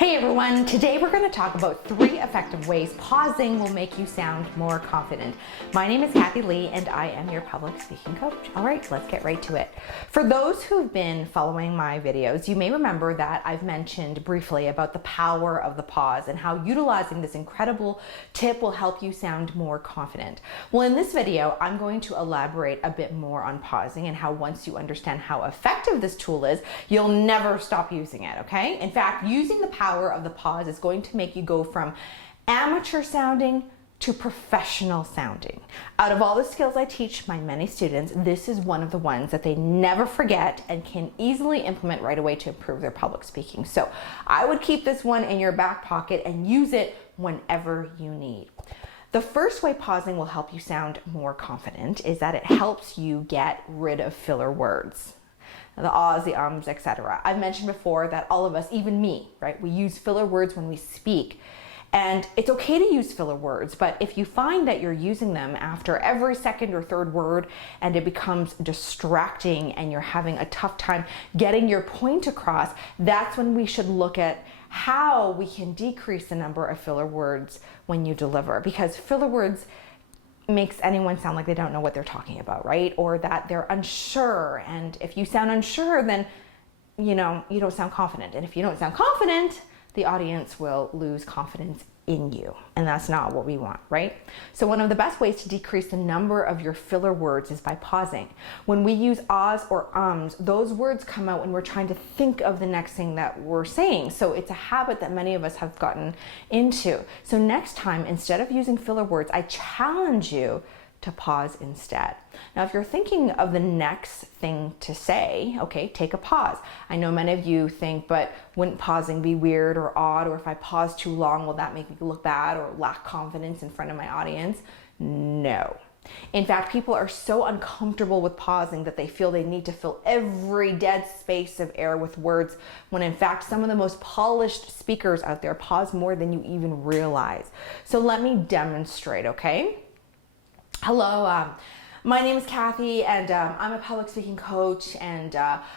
Hey everyone, today we're going to talk about 3 effective ways pausing will make you sound more confident. My name is Kathy Lee and I am your public speaking coach. All right, let's get right to it. For those who've been following my videos, you may remember that I've mentioned briefly about the power of the pause and how utilizing this incredible tip will help you sound more confident. Well, in this video, I'm going to elaborate a bit more on pausing and how once you understand how effective this tool is, you'll never stop using it, okay? In fact, using the power of the pause is going to make you go from amateur sounding to professional sounding. Out of all the skills I teach my many students, this is one of the ones that they never forget and can easily implement right away to improve their public speaking. So I would keep this one in your back pocket and use it whenever you need. The first way pausing will help you sound more confident is that it helps you get rid of filler words. The ahs, the ums, etc. I've mentioned before that all of us, even me, right, we use filler words when we speak. And it's okay to use filler words, but if you find that you're using them after every second or third word and it becomes distracting and you're having a tough time getting your point across, that's when we should look at how we can decrease the number of filler words when you deliver, because filler words makes anyone sound like they don't know what they're talking about, right? Or that they're unsure. And if you sound unsure, then you don't sound confident. And if you don't sound confident, the audience will lose confidence in you. And that's not what we want, right? So one of the best ways to decrease the number of your filler words is by pausing. When we use ahs or ums, those words come out when we're trying to think of the next thing that we're saying. So it's a habit that many of us have gotten into. So next time, instead of using filler words, I challenge you to pause instead. Now, if you're thinking of the next thing to say, okay, take a pause. I know many of you think, but wouldn't pausing be weird or odd? Or if I pause too long, will that make me look bad or lack confidence in front of my audience? No. In fact, people are so uncomfortable with pausing that they feel they need to fill every dead space of air with words, when in fact, some of the most polished speakers out there pause more than you even realize. So let me demonstrate, okay? Hello, my name is Kathy and I'm a public speaking coach, and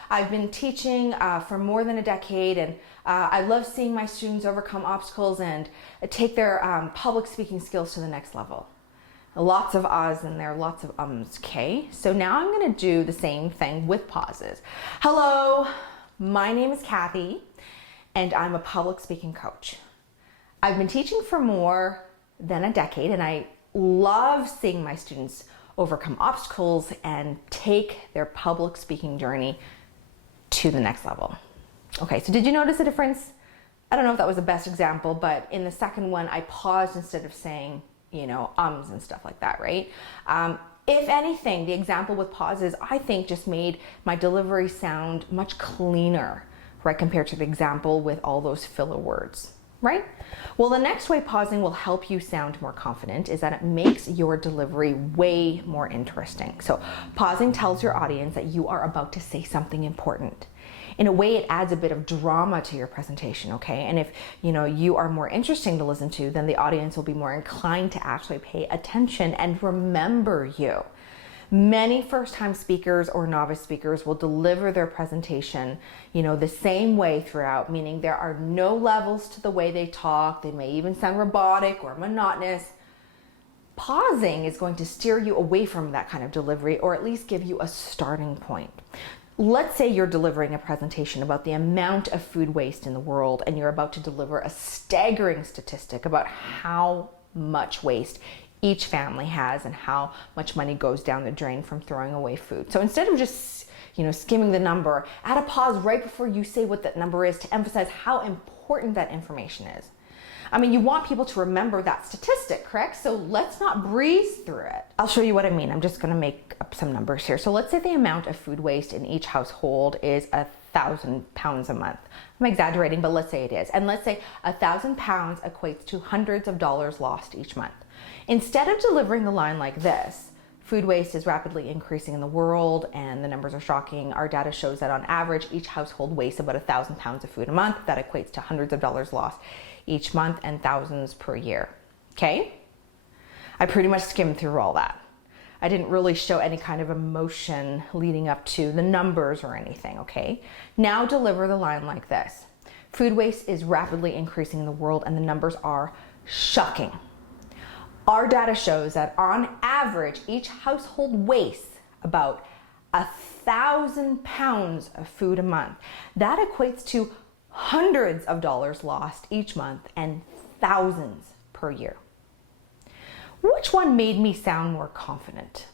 I've been teaching for more than a decade, and I love seeing my students overcome obstacles and take their public speaking skills to the next level. Lots of ahs in there, lots of ums, okay? So now I'm gonna do the same thing with pauses. Hello, my name is Kathy and I'm a public speaking coach. I've been teaching for more than a decade, and I love seeing my students overcome obstacles and take their public speaking journey to the next level. Okay, so did you notice a difference? I don't know if that was the best example, but in the second one, I paused instead of saying, ums and stuff like that, right? If anything, the example with pauses, I think, just made my delivery sound much cleaner, right, compared to the example with all those filler words. Right? Well, the next way pausing will help you sound more confident is that it makes your delivery way more interesting. So pausing tells your audience that you are about to say something important. In a way, it adds a bit of drama to your presentation, okay? And if you are more interesting to listen to, then the audience will be more inclined to actually pay attention and remember you. Many first-time speakers or novice speakers will deliver their presentation, the same way throughout, meaning there are no levels to the way they talk. They may even sound robotic or monotonous. Pausing is going to steer you away from that kind of delivery, or at least give you a starting point. Let's say you're delivering a presentation about the amount of food waste in the world, and you're about to deliver a staggering statistic about how much waste each family has and how much money goes down the drain from throwing away food. So instead of just skimming the number, add a pause right before you say what that number is to emphasize how important that information is. I mean, you want people to remember that statistic, correct? So let's not breeze through it. I'll show you what I mean. I'm just gonna make up some numbers here. So let's say the amount of food waste in each household is 1,000 pounds a month. I'm exaggerating, but let's say it is. And let's say 1,000 pounds equates to hundreds of dollars lost each month. Instead of delivering the line like this, food waste is rapidly increasing in the world and the numbers are shocking. Our data shows that on average, each household wastes about 1,000 pounds of food a month. That equates to hundreds of dollars lost each month and thousands per year, okay? I pretty much skimmed through all that. I didn't really show any kind of emotion leading up to the numbers or anything, okay? Now deliver the line like this. Food waste is rapidly increasing in the world, and the numbers are shocking. Our data shows that on average, each household wastes about 1,000 pounds of food a month. That equates to hundreds of dollars lost each month and thousands per year. Which one made me sound more confident?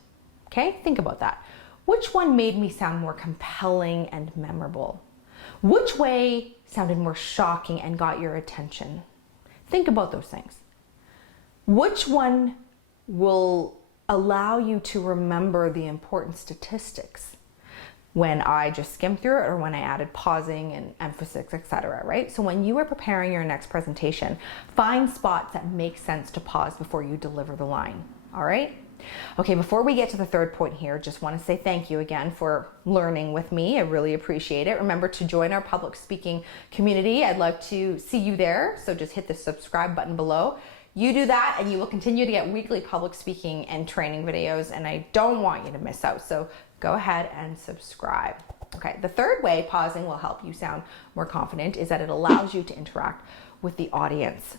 Okay, think about that. Which one made me sound more compelling and memorable? Which way sounded more shocking and got your attention? Think about those things. Which one will allow you to remember the important statistics when I just skimmed through it or when I added pausing and emphasis, etc., right? So when you are preparing your next presentation, find spots that make sense to pause before you deliver the line, all right? Okay, before we get to the third point here, just want to say thank you again for learning with me. I really appreciate it. Remember to join our public speaking community. I'd love to see you there, so just hit the subscribe button below. You do that and you will continue to get weekly public speaking and training videos, and I don't want you to miss out, so go ahead and subscribe. Okay, the third way pausing will help you sound more confident is that it allows you to interact with the audience.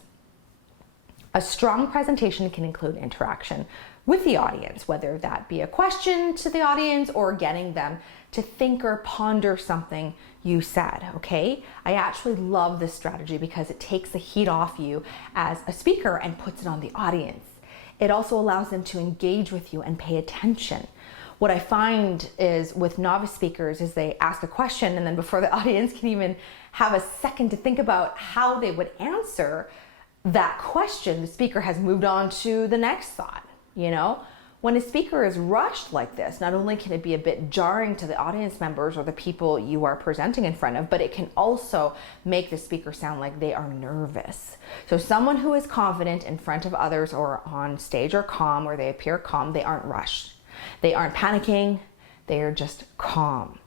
A strong presentation can include interaction with the audience, whether that be a question to the audience or getting them to think or ponder something you said, okay? I actually love this strategy because it takes the heat off you as a speaker and puts it on the audience. It also allows them to engage with you and pay attention. What I find is with novice speakers is they ask a question, and then before the audience can even have a second to think about how they would answer that question, the speaker has moved on to the next thought. You know, when a speaker is rushed like this, not only can it be a bit jarring to the audience members or the people you are presenting in front of, but it can also make the speaker sound like they are nervous. So someone who is confident in front of others or on stage or calm, or they appear calm, they aren't rushed. They aren't panicking, they are just calm.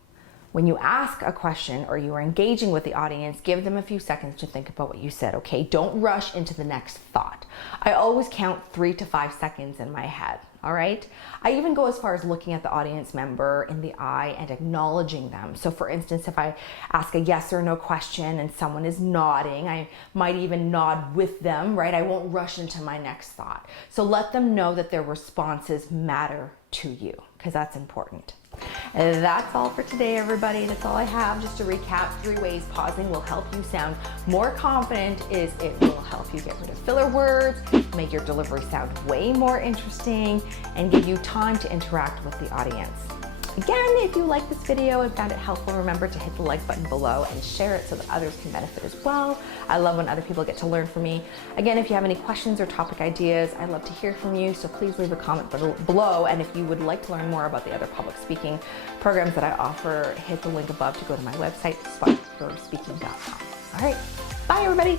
When you ask a question or you are engaging with the audience, give them a few seconds to think about what you said, okay? Don't rush into the next thought. I always count 3 to 5 seconds in my head, all right? I even go as far as looking at the audience member in the eye and acknowledging them. So for instance, if I ask a yes or no question and someone is nodding, I might even nod with them, right? I won't rush into my next thought. So let them know that their responses matter to you, because that's important. And that's all for today, everybody. That's all I have. Just to recap, 3 ways pausing will help you sound more confident is it will help you get rid of filler words, make your delivery sound way more interesting, and give you time to interact with the audience. Again, if you like this video and found it helpful, remember to hit the like button below and share it so that others can benefit as well. I love when other people get to learn from me. Again, if you have any questions or topic ideas, I'd love to hear from you, so please leave a comment below. And if you would like to learn more about the other public speaking programs that I offer, hit the link above to go to my website, sparkyourspeaking.com. All right, bye everybody.